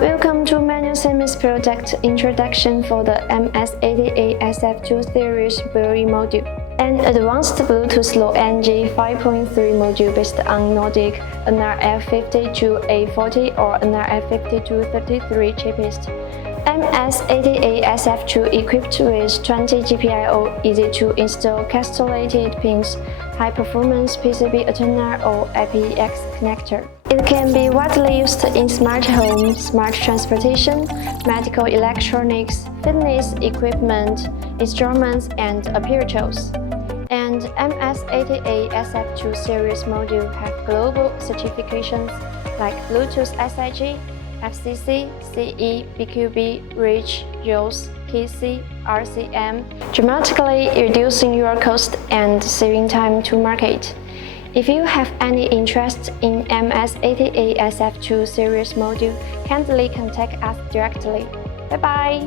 Welcome to MinewSemi's product introduction for the MS88SF2 series BLE module, an advanced Bluetooth low-energy 5.3 module based on Nordic nRF52840 or nRF52833 chipest. MS88SF2 equipped with 20 GPIO easy-to-install castellated pins, high-performance PCB antenna or IPEX connector. It can be widely used in smart home, smart transportation, medical electronics, fitness equipment, instruments, and apparatus. And MS88SF2 series module have global certifications like Bluetooth SIG, FCC, CE, BQB, REACH, JOS, KC, RCM, dramatically reducing your cost and saving time to market. If you have any interest in MS88SF2 series module, kindly contact us directly. Bye-bye!